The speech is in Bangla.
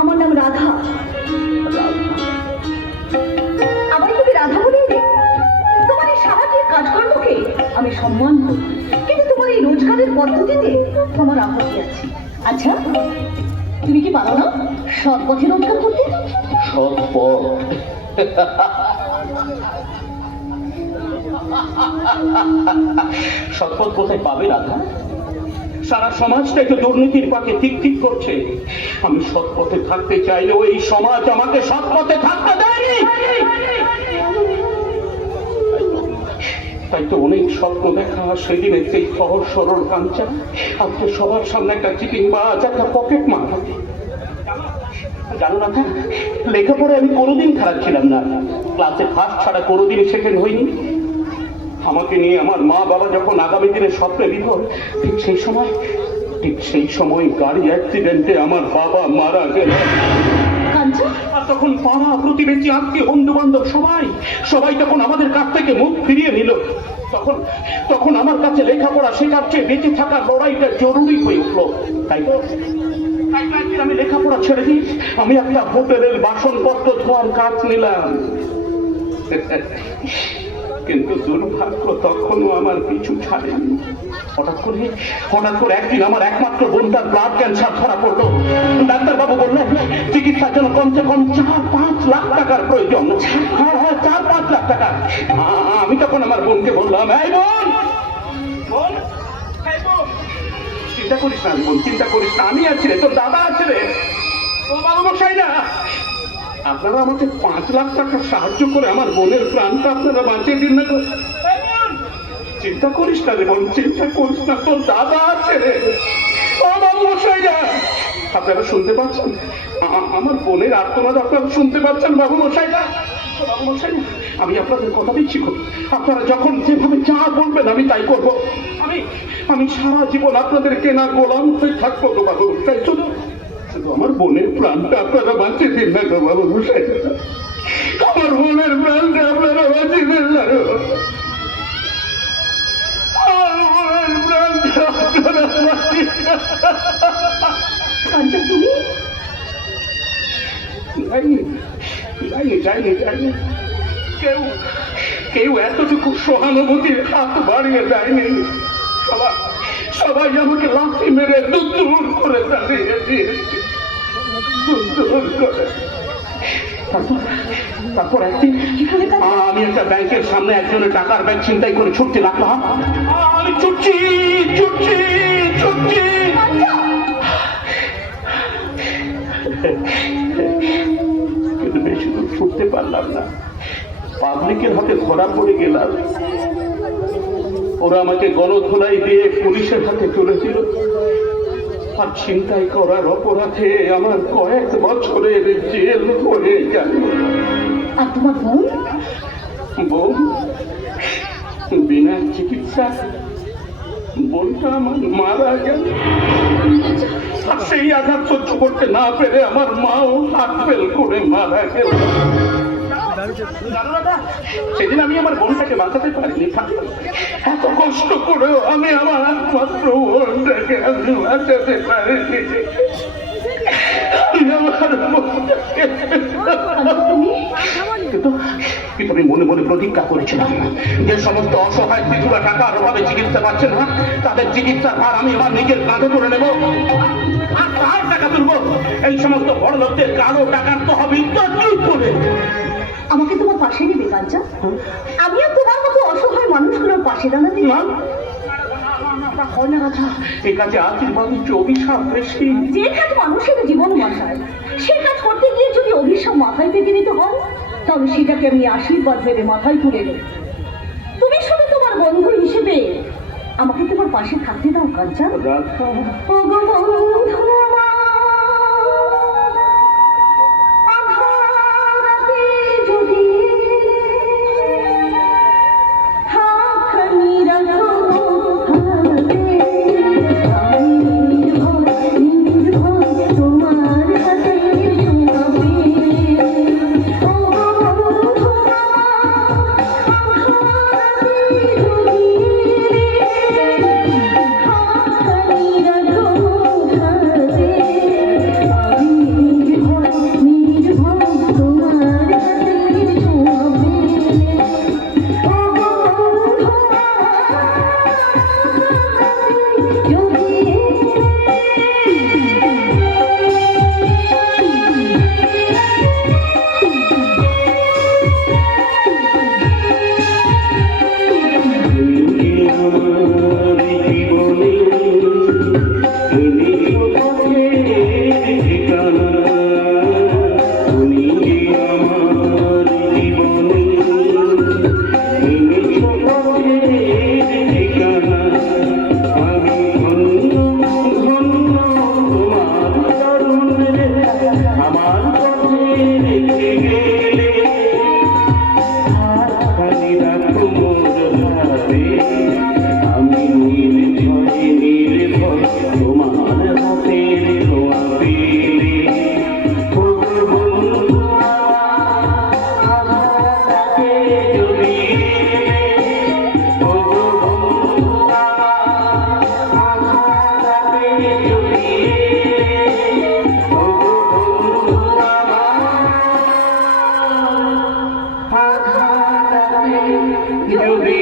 আমার নাম রাধা। আমার তুমি রাধা বলে তোমার এই সামাজিক কাজকর্মকে আমি সম্মান করি, কিন্তু তোমার এই রোজগারের পদ্ধতিতে তোমার আপত্তি আছে। আচ্ছা, তুমি কি পারো না সৎ পথে রোজগার করতে? সৎ পথ? সৎ পথ কোথায় পাবে রাধা? সারা সমাজটাই তো দুর্নীতির পাকে ঠিক ঠিক করছে। আমি সৎ পথে থাকতে চাইলেও এই সমাজ আমাকে সৎ পথে থাকতে দেয়নি। তাই তো অনেক স্বপ্ন দেখা, সেদিনের সেই সহজ সরল কাঞ্চা আজকে সবার সামনে একটা চিটিং বাজ, একটা পকেট মার। জানো না, লেখাপড়ায় আমি কোনোদিন খারাপ ছিলাম না, ক্লাসে ফার্স্ট ছাড়া কোনোদিন সেকেন্ড হইনি। আমাকে নিয়ে আমার মা বাবা যখন আগামী দিনে স্বপ্নে বিভোর, ঠিক সেই সময় গাড়ি অ্যাক্সিডেন্টে আমার বাবা মারা গেল। আর তখন পাড়া প্রতিবেশী আত্মীয় বন্ধু বান্ধব সবাই তখন আমাদের কাছ থেকে মুখ ফিরিয়ে নিল। তখন আমার কাছে লেখাপড়া শেখার চেয়ে বেঁচে থাকার লড়াইটা জরুরি হয়ে উঠলো। তাই তো আমি লেখাপড়া ছেড়ে দিই, আমি একটা হোটেলের বাসনপত্র ধোয়ার কাজ নিলাম। কিন্তু দুর্ভাগ্য তখনও আমার পিছু ছাড়েনি। হঠাৎ করে একদিন আমার একমাত্র বোনটার ব্লাড ক্যান্সার ধরা পড়লো। ডাক্তারবাবু বললেন চিকিৎসার জন্য কমসে কম 4-5 লাখ টাকার প্রয়োজন। হ্যাঁ, 4-5 লাখ টাকা। আমি তখন আমার বোনকে বললাম, এই বোন, চিন্তা করিস না বোন, চিন্তা করিস না, আমি আছি রে, তোর দাদা আছে রে, তোর বাবা মশাই না। আপনারা আমাকে 5 লাখ টাকা সাহায্য করে আমার বোনের প্রাণটা আপনারা বাঁচিয়ে দিন না। চিন্তা করিস না রে বোন, চিন্তা করিস না, তোর দাদা আছে রে, ও বাবা মশাই না। আপনারা শুনতে পাচ্ছেন আমার বোনের আর্তনাদ? আপনারা শুনতে পাচ্ছেন বাবু মশাই না? বাবু মশাই, আমি আপনাদের কথা দিচ্ছি, আপনারা যখন যেভাবে যা বলবেন আমি তাই করবো। আমি সারা জীবন আপনাদের কেনা গোলাম হয়ে থাকবো তো বাবু মশাই। শুধু আমার বোনের প্রাণটা আপনারা বাঁচিয়ে দিন না গো বাবু মশাই, আমার বোনের প্রাণটা আপনারা বাঁচিয়ে দিন না গো, আমার বোনের প্রাণটা আপনারা বাঁচিয়ে দিন না। যাইনি, কেউ এতটুকু সহানুভূতির হাত বাড়িয়ে দেয়নি। সবাই আমাকে লাথি মেরে দূর করে দাঁড়িয়ে দিয়েছে, দূর করে। তারপর একদিন আমি একটা ব্যাংকের সামনে একজনের টাকার ব্যাগ ছিনতাই করে ছুটতে লাগলাম। আমি ছুটছি, কিন্তু বেশি দূর ছুটতে পারলাম না, পাবলিকের হাতে ধরা পড়ে গেলাম। ওরা আমাকে গণধোলাই দিয়ে পুলিশের হাতে তুলে দিল, আর ছিনতাই করার অপরাধে আমার কয়েক বছরের জেল হয়ে গেল। আর তোমার বোন বিনা চিকিৎসা বোনটা আমার মারা গেল। আর সেই আঘাত সহ্য করতে না পেরে আমার মাও হাত ফেল করে মারা গেল। সেদিন আমি আমার বোনটাকে বাঁচাতে পারিনি, এত কষ্ট করেও আমি আমার একমাত্র বোনটাকে আমি বাঁচাতে পারিনি। কিন্তু আমি মনে মনে প্রতিজ্ঞা করেছিলাম, যে সমস্ত অসহায় শিশুরা টাকার অভাবে চিকিৎসা পাচ্ছে না, তাদের চিকিৎসার ভার আমি আমার নিজের কাঁধে তুলে নেব। আর কার টাকা তুলবো? এই সমস্ত বড় লোকদের কারো টাকার তো হবে করে। আমাকে তোমার পাশে নেবে কাঞ্চা? আমিও তোমার মতো অসহায় মানুষগুলোর পাশে দাঁড়াতে না, হয় না কথা। এই কাজে আশীর্বাদ অভিশাপ বেশি। যে কাজ মানুষের জীবন বাঁচায়, সে কাজ করতে গিয়ে যদি অভিশাপ মাথায় পেতে নিতে হয়, তাহলে সেটাকে আমি আশীর্বাদ ভেবে মাথায় তুলে নেব। তুমি শুধু তোমার বন্ধু হিসেবে আমাকে তোমার পাশে থাকতে দাও কাঞ্চা। ও গো বন্ধু আমার পথে রেখে গেলে হাতখানি রাখো মোর হাতে আমি নির্ভয় তোমার হাতের ছোঁয়া পেলে ও বন্ধু আমাকে যদি ও বন্ধু আমাকে যদি ও বন্ধু আমাকে যদি